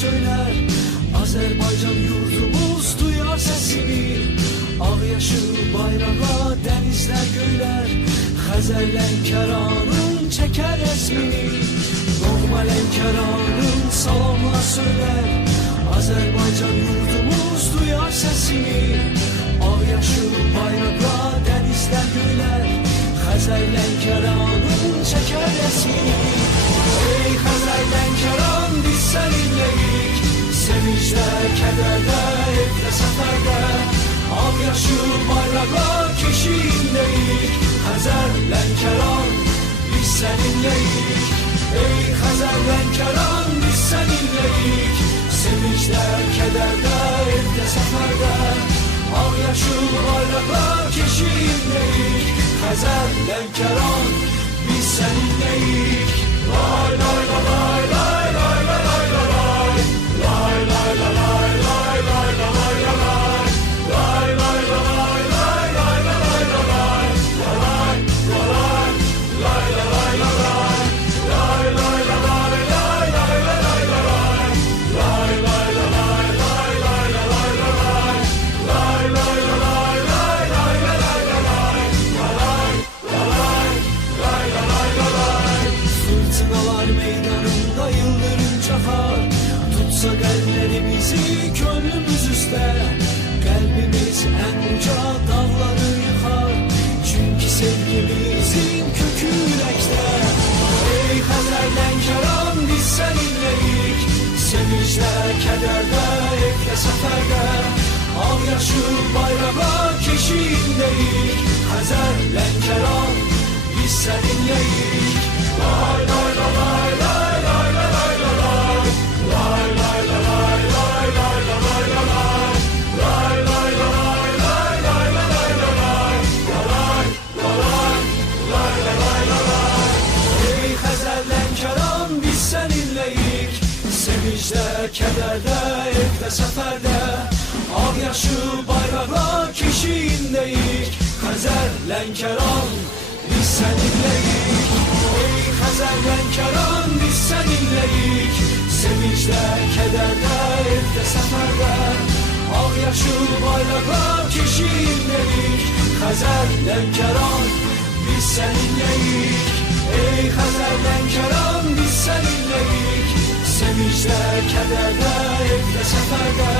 söyler. Azerbaycan yurdumuz duyar sesini. Ağyaşıl bayrağa denizler göyler. Xəzər Lənkəranın çeker resmini. Doğma Lənkəranın salamla söyler. Azerbaycan yurdumuz duyar sesini. Ağyaşıl bayrağa denizler göyler. Xəzər Lənkəranın çeker resmini. Ey Xəzər Lənkəran biz seninleyik. Sevinçdə, kədərdə, evdə, səfərdə. Ağyaşıl bayrağa keşiyindeyik. Xəzər Lənkəran biz seninleyik. Ey Xəzər Lənkəran biz seninleyik. Sevinçdə, kədərdə, evdə, səfərdə. Ağyaşıl bayrağa keşiyindeyik. Xəzər Lənkəran biz seninleyik. Lay lay lay lay lay lay lay lay lay. Lay lay lay lay lay lay lay lay. Lay lay lay lay lay lay lay lay. Lay lay lay lay lay. Lay lay lay lay lay lay lay lay. Lay lay lay lay lay lay lay lay. Lay lay lay lay lay lay lay lay. Fırtınalar meydanında yıldırım çakar. Tutsa kalplerimizi gönlümüz üstte. Kalbimiz en uca dağları yıkar. Çünkü sevgimizin kökü yürekte. Ey Xəzər Lənkəran biz seninleyik. Sevinçdə, kədərdə, evdə, səfərdə. Ağyaşıl bayrağa keşiyindeyik. Xəzər Lənkəran biz seninleyik. Lay lay lay lay lay lay lay lay. Lay lay lay lay lay lay lay lay. Lay lay lay lay lay lay lay. Lay lay lay lay lay. Ey Xəzər Lənkəran biz seninleyik. Sevinçdə, kədərdə, evdə, səfərdə. Ağyaşıl bayrağa keşiyindeyik. Xəzər Lənkəran biz seninleyik. Ey Xəzər Lənkəran biz seninleyik. Sevinçdə, kədərdə, evdə, səfərdə. Ağyaşıl bayrağa keşiyindeyik. Xəzər Lənkəran biz seninleyik. Ey Xəzər Lənkəran biz seninleyik. Sevinçdə, kədərdə, evdə, səfərdə.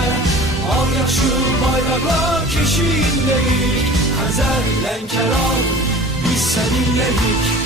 Ağyaşıl bayrağa keşiyindeyik. Xəzər Lənkəran biz seninleyik.